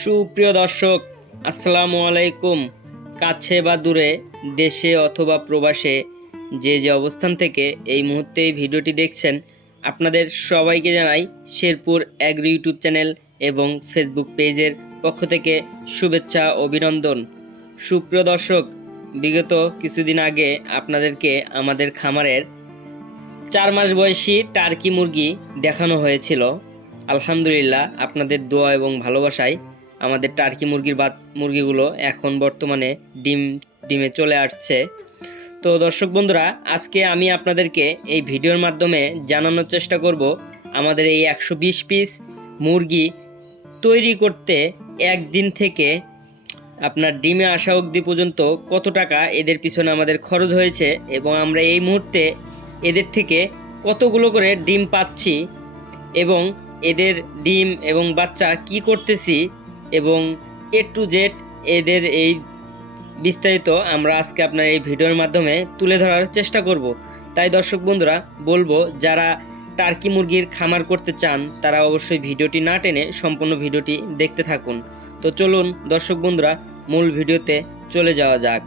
সুপ্রিয় দর্শক, আসসালামু আলাইকুম। কাছে বা দূরে, দেশে অথবা প্রবাসে যে যে অবস্থান থেকে এই মুহূর্তে ভিডিওটি দেখছেন, আপনাদের সবাইকে জানাই শেরপুর অ্যাগ্রি ইউটিউব চ্যানেল এবং ফেসবুক পেজের পক্ষ থেকে শুভেচ্ছা, অভিনন্দন। সুপ্রিয় দর্শক, বিগত কিছুদিন আগে আপনাদেরকে আমাদের খামারের চার মাস বয়সী টার্কি মুরগি দেখানো হয়েছিল। আলহামদুলিল্লাহ, আপনাদের দোয়া এবং ভালোবাসায় আমাদের টার্কি মুরগির বাত মুরগিগুলো এখন বর্তমানে ডিম, ডিমে চলে আসছে। তো দর্শক বন্ধুরা, আজকে আমি আপনাদেরকে এই ভিডিওর মাধ্যমে জানানোর চেষ্টা করব আমাদের এই একশো বিশ পিস মুরগি তৈরি করতে একদিন থেকে আপনার ডিমে আসা অবধি পর্যন্ত কত টাকা এদের পিছনে আমাদের খরচ হয়েছে এবং আমরা এই মুহূর্তে এদের থেকে কতগুলো করে ডিম পাচ্ছি এবং এদের ডিম এবং বাচ্চা কি করতেছি এবং এ টু জেড এদের এই বিস্তারিত আমরা আজকে আপনার এই ভিডিওর মাধ্যমে তুলে ধরার চেষ্টা করব। তাই দর্শক বন্ধুরা, বলব, যারা টার্কি মুরগির খামার করতে চান, তারা অবশ্যই ভিডিওটি না টেনে সম্পূর্ণ ভিডিওটি দেখতে থাকুন। তো চলুন, দর্শক বন্ধুরা, মূল ভিডিওতে চলে যাওয়া যাক।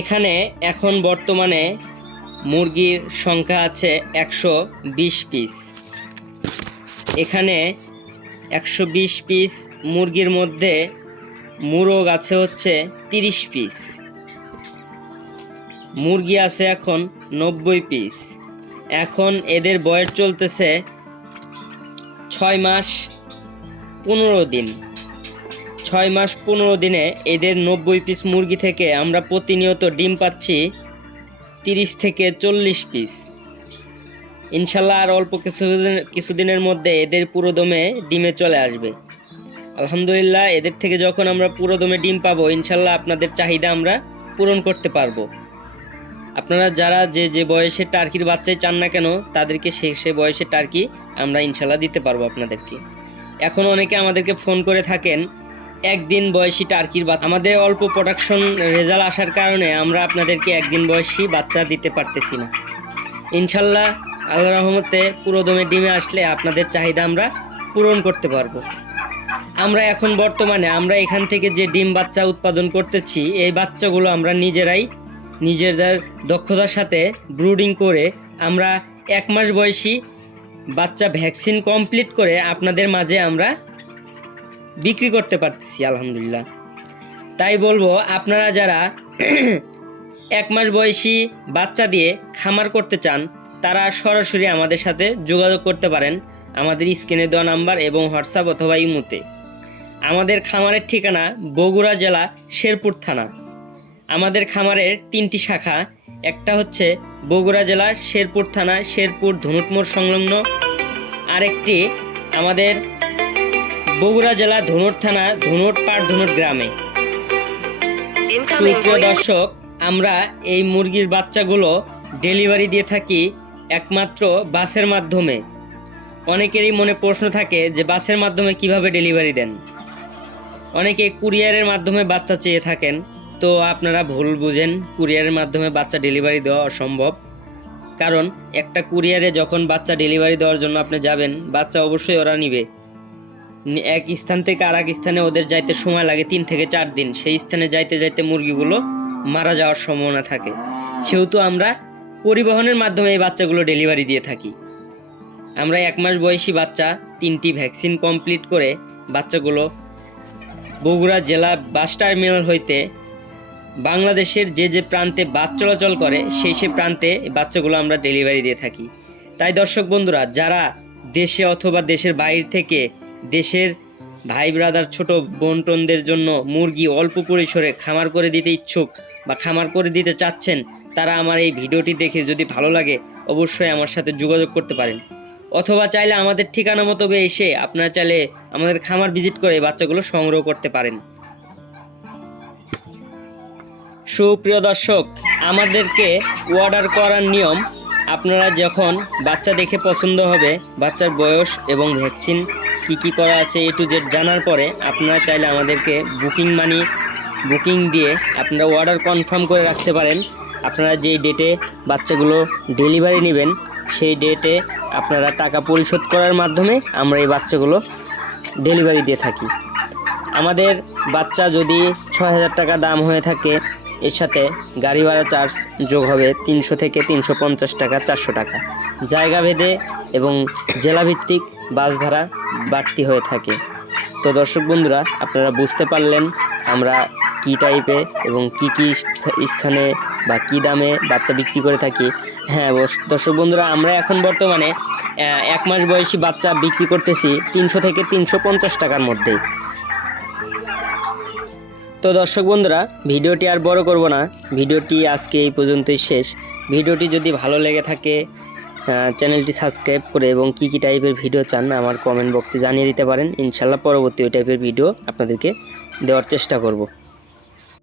এখানে এখন বর্তমানে মুরগির সংখ্যা আছে একশো বিশ পিস এখানে একশো বিশ পিস মুরগির মধ্যে মুরগ আছে হচ্ছে তিরিশ পিস মুরগি আছে এখন নব্বই পিস এখন এদের বয়স চলতেছে ছয় মাস পনেরো দিন। ছয় মাস পনেরো দিনে এদের নব্বই পিস মুরগি থেকে আমরা প্রতিনিয়ত ডিম পাচ্ছি তিরিশ থেকে চল্লিশ পিস ইনশাল্লাহ আর অল্প কিছুদিন কিছুদিনের মধ্যে এদের পুরো দমে ডিমে চলে আসবে। আলহামদুলিল্লাহ, এদের থেকে যখন আমরা পুরো দমে ডিম পাবো, ইনশাল্লাহ আপনাদের চাহিদা আমরা পূরণ করতে পারব। আপনারা যারা যে যে বয়সে টার্কির বাচ্চাই চান না কেন, তাদেরকে সে সে বয়সে টার্কি আমরা ইনশাল্লাহ দিতে পারব আপনাদেরকে। এখন অনেকে আমাদেরকে ফোন করে থাকেন, একদিন বয়সী টার্কির বাচ্চা আমাদের অল্প প্রোডাকশন রেজাল্ট আসার কারণে আমরা আপনাদেরকে একদিন বয়সী বাচ্চা দিতে পারতেছি না। ইনশাল্লাহ আল্লাহ রহমতে পুরো দমে ডিমে আসলে আপনাদের চাহিদা আমরা পূরণ করতে পারব। আমরা এখন বর্তমানে আমরা এখান থেকে যে ডিম বাচ্চা উৎপাদন করতেছি, এই বাচ্চাগুলো আমরা নিজেরাই নিজেদের দক্ষতার সাথে ব্রুডিং করে আমরা এক মাস বয়সী বাচ্চা ভ্যাকসিন কমপ্লিট করে আপনাদের মাঝে আমরা বিক্রি করতে পারতেছি, আলহামদুলিল্লাহ। তাই বলব, আপনারা যারা এক মাস বয়সী বাচ্চা দিয়ে খামার করতে চান তারা সরাসরি আমাদের সাথে যোগাযোগ করতে পারেন আমাদের স্ক্রিনে দেওয়া নাম্বার এবং হোয়াটসঅ্যাপ অথবা ইমুতে। আমাদের খামারের ঠিকানা বগুড়া জেলা শেরপুর থানা। আমাদের খামারের তিনটি শাখা একটা হচ্ছে বগুড়া জেলা শেরপুর থানা শেরপুর ধনুটমোড় সংলগ্ন আরেকটি আমাদের বগুড়া জেলা ধনুট থানা ধনুট পাড় ধনুট গ্রামে। সুপ্রিয় দর্শক আমরা এই মুরগির বাচ্চাগুলো ডেলিভারি দিয়ে থাকি একমাত্র বাসের মাধ্যমে। অনেকেরই মনে প্রশ্ন থাকে যে বাসের মাধ্যমে কীভাবে ডেলিভারি দেন। অনেকে কুরিয়ারের মাধ্যমে বাচ্চা চেয়ে থাকেন। তো আপনারা ভুল বুঝেন, কুরিয়ারের মাধ্যমে বাচ্চা ডেলিভারি দেওয়া অসম্ভব। কারণ একটা কুরিয়ারে যখন বাচ্চা ডেলিভারি দেওয়ার জন্য আপনি যাবেন, বাচ্চা অবশ্যই ওরা নিবে। এক স্থান থেকে আর এক স্থানে ওদের যাইতে সময় লাগে তিন থেকে চার দিন। সেই স্থানে যাইতে যাইতে মুরগিগুলো মারা যাওয়ার সম্ভাবনা থাকে। সেহেতু আমরা পরিবহনের মাধ্যমে এই বাচ্চাগুলো ডেলিভারি দিয়ে থাকি। আমরা এক মাস বয়সী বাচ্চা, তিনটি ভ্যাকসিন কমপ্লিট করে বাচ্চাগুলো বগুড়া জেলা বাস টার্মিনাল হইতে বাংলাদেশের যে যে প্রান্তে বাস চলাচল করে, সেই সেই প্রান্তে বাচ্চাগুলো আমরা ডেলিভারি দিয়ে থাকি। তাই দর্শক বন্ধুরা, যারা দেশে অথবা দেশের বাইরে থেকে দেশের ভাই ব্রাদার, ছোট বন্টনদের জন্য মুরগি অল্প পরিসরে খামার করে দিতে ইচ্ছুক বা খামার করে দিতে চাচ্ছেন তারা আমার এই ভিডিওটি দেখে যদি ভালো লাগে, অবশ্যই আমার সাথে যোগাযোগ করতে পারেন। অথবা চাইলে আমাদের ঠিকানা মতো এসে আপনারা চাইলে আমাদের খামার ভিজিট করে বাচ্চাগুলো সংগ্রহ করতে পারেন। সুপ্রিয় দর্শক, আমাদেরকে অর্ডার করার নিয়ম, আপনারা যখন বাচ্চা দেখে পছন্দ হবে, বাচ্চার বয়স এবং ভ্যাকসিন কি কি করা আছে এ টু জেড জানার পরে আপনারা চাইলে আমাদেরকে বুকিং মানি, বুকিং দিয়ে আপনারা অর্ডার কনফার্ম করে রাখতে পারেন। আপনারা যেই ডেটে বাচ্চাগুলো ডেলিভারি নেবেন, সেই ডেটে আপনারা টাকা পরিশোধ করার মাধ্যমে আমরা এই বাচ্চাগুলো ডেলিভারি দিয়ে থাকি। আমাদের বাচ্চা যদি ছয় হাজার টাকা দাম হয়ে থাকে, এর সাথে গাড়ি ভাড়া চার্জ যোগ হবে তিনশো থেকে তিনশো পঞ্চাশ টাকা, চারশো টাকা। জায়গা ভেদে এবং জেলাভিত্তিক বাস ভাড়া বাড়তি হয়ে থাকে। তো দর্শক বন্ধুরা, আপনারা বুঝতে পারলেন আমরা কি টাইপে এবং কি কি স্থানে বা কি দামে বাচ্চা বিক্রি করে থাকি? হ্যাঁ দর্শক বন্ধুরা, আমরা এখন বর্তমানে এক মাস বয়সী বাচ্চা বিক্রি করতেছি তিনশো থেকে তিনশো পঞ্চাশ টাকার মধ্যেই তো দর্শক বন্ধুরা, ভিডিওটি আর বড় করব না। ভিডিওটি আজকে এই পর্যন্তই শেষ। ভিডিওটি যদি ভালো লেগে থাকে চ্যানেলটি সাবস্ক্রাইব করে এবং কী কী টাইপের ভিডিও চান আমার কমেন্ট বক্সে জানিয়ে দিতে পারেন। ইনশাল্লাহ পরবর্তী ওই টাইপের ভিডিও আপনাদেরকে দেওয়ার চেষ্টা করব।